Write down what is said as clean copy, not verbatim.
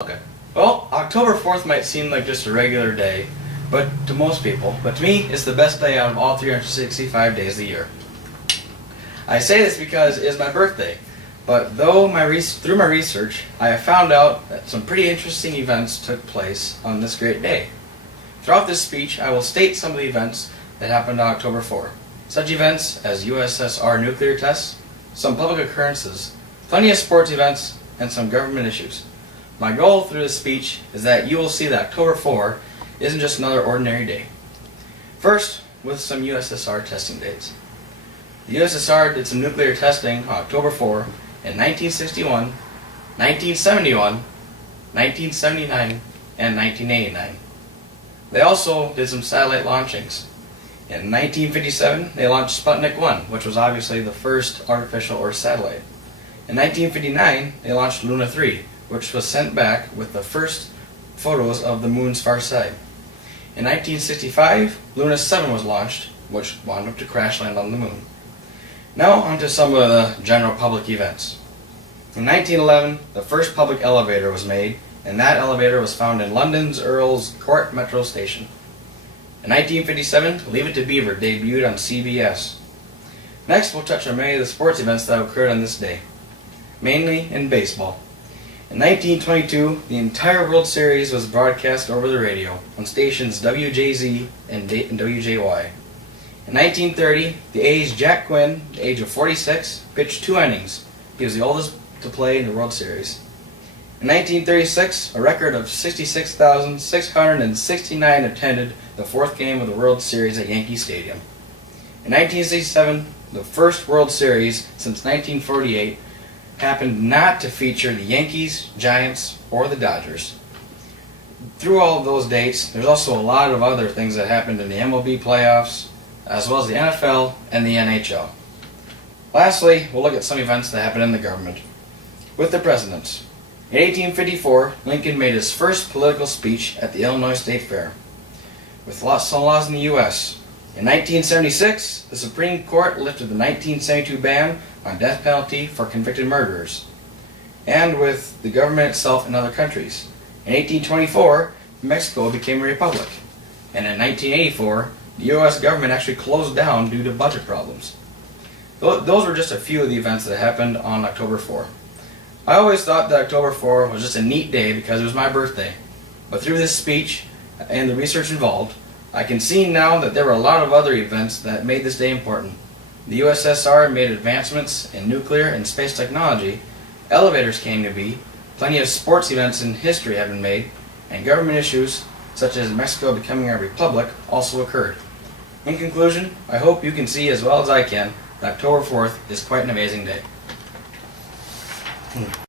Okay. Well, October 4th might seem like just a regular day, but to most people, but to me, it's the best day out of all 365 days of the year. I say this because it is my birthday, but through my research, I have found out that some pretty interesting events took place on this great day. Throughout this speech, I will state some of the events that happened on October 4. Such events as USSR nuclear tests, some public occurrences, plenty of sports events, and some government issues. My goal through this speech is that you will see that October 4 isn't just another ordinary day. First, with some USSR testing dates. The USSR did some nuclear testing on October 4 in 1961, 1971, 1979, and 1989. They also did some satellite launchings. In 1957, they launched Sputnik 1, which was obviously the first artificial or satellite. In 1959, they launched Luna 3, which was sent back with the first photos of the moon's far side. In 1965, Luna 7 was launched, which wound up to crash land on the moon. Now onto some of the general public events. In 1911, the first public elevator was made, and that elevator was found in London's Earl's Court Metro Station. In 1957, Leave It to Beaver debuted on CBS. Next, we'll touch on many of the sports events that occurred on this day, mainly in baseball. In 1922, the entire World Series was broadcast over the radio on stations WJZ and WJY. In 1930, the A's Jack Quinn, at the age of 46, pitched 2 innings. He was the oldest to play in the World Series. In 1936, a record of 66,669 attended the 4th game of the World Series at Yankee Stadium. In 1967, the first World Series since 1948 happened not to feature the Yankees, Giants, or the Dodgers. Through all of those dates, there's also a lot of other things that happened in the MLB playoffs, as well as the NFL and the NHL. Lastly, we'll look at some events that happened in the government. With the presidents. In 1854, Lincoln made his first political speech at the Illinois State Fair. With some laws in the U.S. In 1976, the Supreme Court lifted the 1972 ban on death penalty for convicted murderers. And with the government itself in other countries. In 1824, Mexico became a republic. And in 1984, the U.S. government actually closed down due to budget problems. Those were just a few of the events that happened on October 4. I always thought that October 4 was just a neat day because it was my birthday. But through this speech and the research involved, I can see now that there were a lot of other events that made this day important. The USSR made advancements in nuclear and space technology, elevators came to be, plenty of sports events in history have been made, and government issues, such as Mexico becoming a republic, also occurred. In conclusion, I hope you can see as well as I can that October 4th is quite an amazing day.